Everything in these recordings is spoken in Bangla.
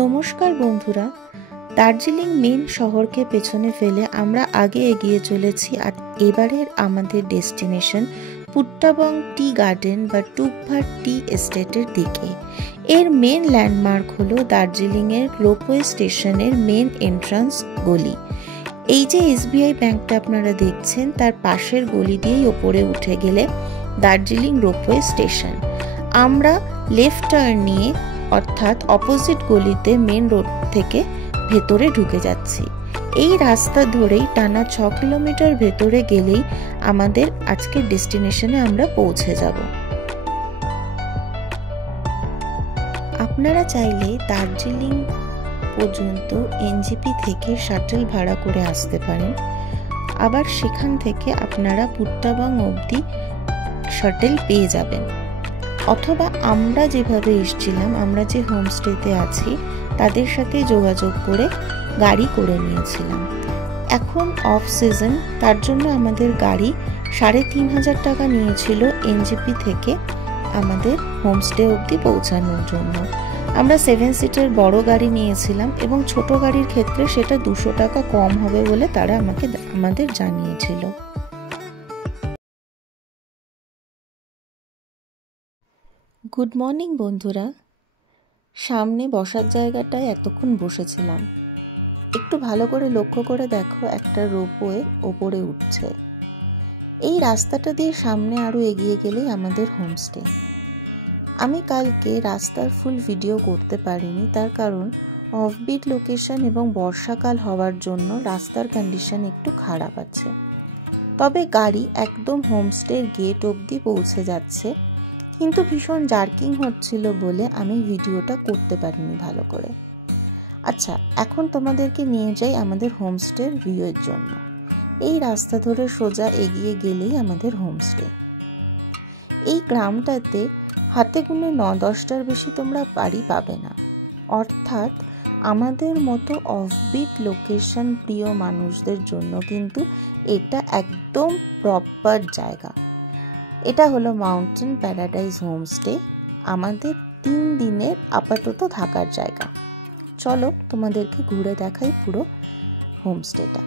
নমস্কার বন্ধুরা, দার্জিলিং মেন শহরকে পেছনে ফেলে আমরা আগে এগিয়ে চলেছি। আর এবারের আমাদের ডেস্টিনেশন পুট্টাবং টি গার্ডেন বা টুকভার টি এস্টেটের দিকে। এর মেন ল্যান্ডমার্ক হলো দার্জিলিংয়ের রোপওয়ে স্টেশনের মেন এন্ট্রান্স গলি। এই যে এসবিআই ব্যাংকটা আপনারা দেখছেন, তার পাশের গলি দিয়েই ওপরে উঠে গেলে দার্জিলিং রোপওয়ে স্টেশন। আমরা লেফট টার্ন নিয়ে অর্থাৎ অপোজিট গলিতে মেন রোড থেকে ভেতরে ঢুকে যাচ্ছি। এই রাস্তা ধরেই টানা 6 কিলোমিটার ভেতরে গেলেই আমাদের আজকের ডেস্টিনেশনে আমরা পৌঁছে যাব। আপনারা চাইলে দার্জিলিং পর্যন্ত এনজেপি থেকে শাটল ভাড়া করে আসতে পারেন, আবার সেখান থেকে আপনারা পুট্টাবং অবধি শাটল পেয়ে যাবেন। অথবা আমরা যেভাবে এসেছিলাম, আমরা যে হোমস্টেতে আছি তাদের সাথে যোগাযোগ করে গাড়ি করে নিয়েছিলাম। এখন অফ সিজন, তার জন্য আমাদের গাড়ি ৩,৫০০ টাকা নিয়েছিল এনজেপি থেকে আমাদের হোমস্টে অবধি পৌঁছানোর জন্য। আমরা 7 সিটের বড় গাড়ি নিয়েছিলাম এবং ছোট গাড়ির ক্ষেত্রে সেটা 200 টাকা কম হবে বলে তারা আমাদের জানিয়েছিল। গুড মর্নিং বন্ধুরা, সামনে বসার জায়গাটায় এতক্ষণ বসেছিলাম। একটু ভালো করে লক্ষ্য করে দেখো, একটা রোপওয়ে ওপরে উঠছে। এই রাস্তাটা দিয়ে সামনে আরও এগিয়ে গেলেই আমাদের হোমস্টে। আমি কালকে রাস্তার ফুল ভিডিও করতে পারিনি, তার কারণ অফবিট লোকেশন এবং বর্ষাকাল হওয়ার জন্য রাস্তার কন্ডিশন একটু খারাপ আছে। তবে গাড়ি একদম হোমস্টের গেট অবধি পৌঁছে যাচ্ছে, কিন্তু ভীষণ জার্কিং হচ্ছিল বলে আমি ভিডিওটা করতে পারিনি ভালো করে। আচ্ছা, এখন তোমাদেরকে নিয়ে যাই আমাদের হোমস্টের ভিউয়ের জন্য। এই রাস্তা ধরে সোজা এগিয়ে গেলেই আমাদের হোমস্টে। এই গ্রামটাতে হাতে গুনে ৯-১০টার বেশি তোমরা বাড়ি পাবে না। অর্থাৎ আমাদের মতো অফবিট লোকেশন প্রিয় মানুষদের জন্য কিন্তু এটা একদম প্রপার জায়গা। এটা হলো মাউন্টেন প্যারাডাইজ হোমস্টে, আমাদের 3 দিনের আপাতত থাকার জায়গা। চলো তোমাদেরকে ঘুরে দেখাই পুরো হোমস্টেটা।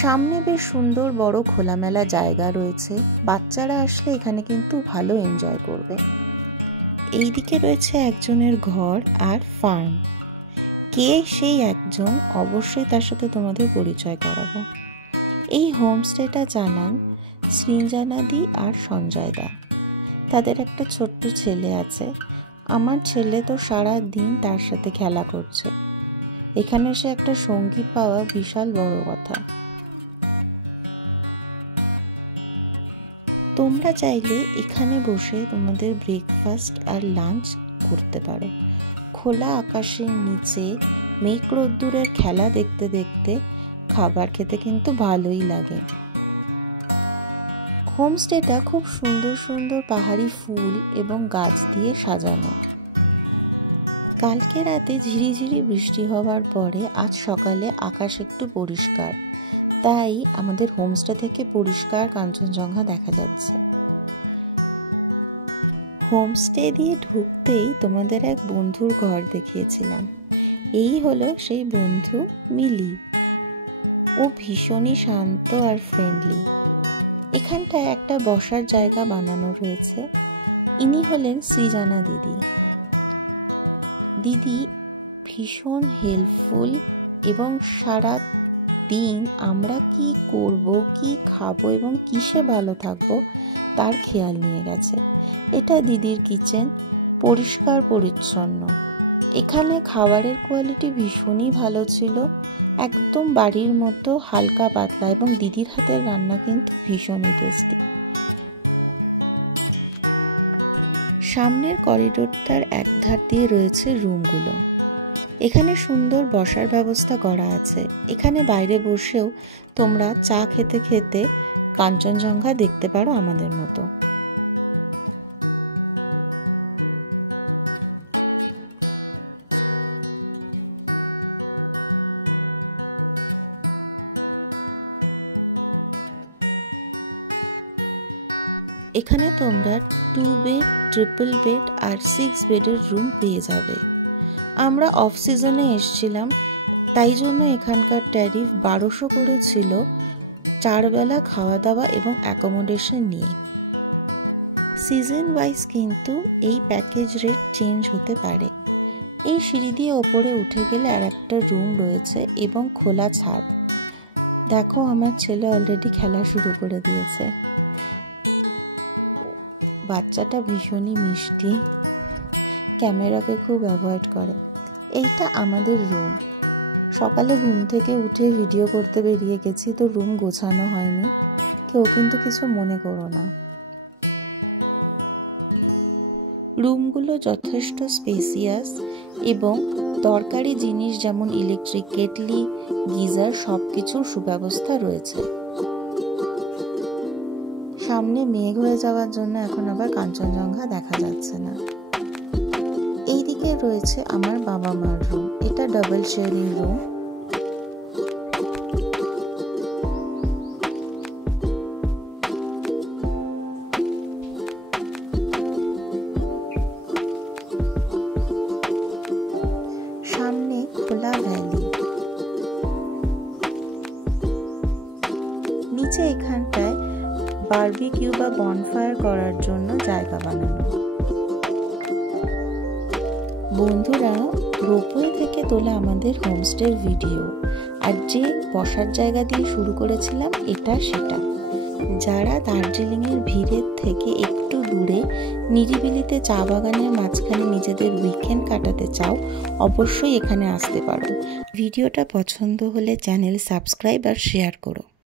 সামনে বেশ সুন্দর বড় খোলামেলা জায়গা রয়েছে, বাচ্চারা আসলে এখানে কিন্তু ভালো এনজয় করবে। এইদিকে রয়েছে একজনের ঘর আর ফার্ম। কে সেই একজন, অবশ্যই তার সাথে তোমাদের পরিচয় করাবো। এই হোমস্টেটা চালান সৃঞ্জানাদি আর সঞ্জয় দা। তাদের একটা ছোট্ট ছেলে আছে। আমার ছেলে তো সারা দিন তার সাথে খেলা করছে। এখানে সে একটা সঙ্গী পাওয়া বিশাল বড় কথা। তোমরা চাইলে এখানে বসে তোমাদের ব্রেকফাস্ট আর লাঞ্চ করতে পারো। খোলা আকাশের নিচে মেঘ রোদ্দুরের খেলা দেখতে দেখতে খাবার খেতে কিন্তু ভালোই লাগে। হোমস্টেটা খুব সুন্দর সুন্দর পাহাড়ি ফুল এবং গাছ দিয়ে সাজানো। কালকে রাতে ঝিরিঝিরি বৃষ্টি হওয়ার পরে আজ সকালে আকাশ একটু পরিষ্কার, তাই আমাদের হোমস্টে থেকে পরিষ্কার কাঞ্চনজঙ্ঘা দেখা যাচ্ছে। হোমস্টে দিয়ে ঢুকতেই তোমাদের এক বন্ধুর ঘর দেখিয়েছিলাম। এই হলো সেই বন্ধু মিলি। ও ভীষণই শান্ত আর ফ্রেন্ডলি। এখানটায় একটা বসার জায়গা বানানো রয়েছে। ইনি হলেন সৃজানা দিদি। দিদি ভীষণ হেল্পফুল এবং সারা দিন আমরা কি করব, কি খাবো এবং কিসে ভালো থাকবো তার খেয়াল নিয়ে গেছে। এটা দিদির কিচেন, পরিষ্কার পরিচ্ছন্ন। এখানে খাবারের কোয়ালিটি ভীষণই ভালো ছিল, একদম বাড়ির মতো হালকা পাতলা, এবং দিদির হাতের রান্না কিন্তু ভীষণই টেস্টি। সামনের করিডোরটার একধার দিয়ে রয়েছে রুমগুলো। এখানে সুন্দর বসার ব্যবস্থা করা আছে। এখানে বাইরে বসেও তোমরা চা খেতে খেতে কাঞ্চনজঙ্ঘা দেখতে পারো আমাদের মতো। এখানে তোমরা 2 বেড, ট্রিপল বেড আর 6 বেডের রুম পেয়ে যাবে। আমরা অফ সিজনে এসেছিলাম, তাই জন্য এখানকার ট্যারিফ 1200 করে ছিল 4 বেলা খাওয়া দাওয়া এবং অ্যাকোমোডেশন নিয়ে। সিজন ওয়াইজ কিন্তু এই প্যাকেজ রেট চেঞ্জ হতে পারে। এই সিঁড়ি দিয়ে ওপরে উঠে গেলে আর একটা রুম রয়েছে এবং খোলা ছাদ। দেখো আমার ছেলে অলরেডি খেলা শুরু করে দিয়েছে। বাচ্চাটা ভীষণই মিষ্টি, ক্যামেরাকে খুব অ্যাভয়েড করে। এইটা আমাদের রুম। সকালে ঘুম থেকে উঠে ভিডিও করতে বেরিয়ে গেছি, তো রুম গোছানো হয়নি, কেউ কিন্তু কিছু মনে করো না। রুমগুলো যথেষ্ট স্পেসিয়াস এবং দরকারি জিনিস যেমন ইলেকট্রিক কেটলি, গিজার সব কিছুর সুব্যবস্থা রয়েছে। সামনে মেঘ হয়ে যাওয়ার জন্য এখন আবার কাঞ্চনজঙ্ঘা দেখা যাচ্ছে না। এইদিকে রয়েছে আমার বাবা মার রুম। এটা ডাবল শেয়ারিং রুম। সামনে খোলা ভ্যালি, নিচে এখানটায় বারবিকিউ বা বনফায়ার করার জন্য জায়গা বানানো। বন্ধুরা, রোপওয়ে থেকে তোলা আমাদের হোমস্টের ভিডিও, আর যে বসার জায়গা দিয়ে শুরু করেছিলাম এটা সেটা। যারা দার্জিলিংয়ের ভিড়ের থেকে একটু দূরে নিরিবিলিতে চা বাগানের মাঝখানে নিজেদের উইকেন্ড কাটাতে চাও, অবশ্যই এখানে আসতে পারো। ভিডিওটা পছন্দ হলে চ্যানেল সাবস্ক্রাইব আর শেয়ার করো।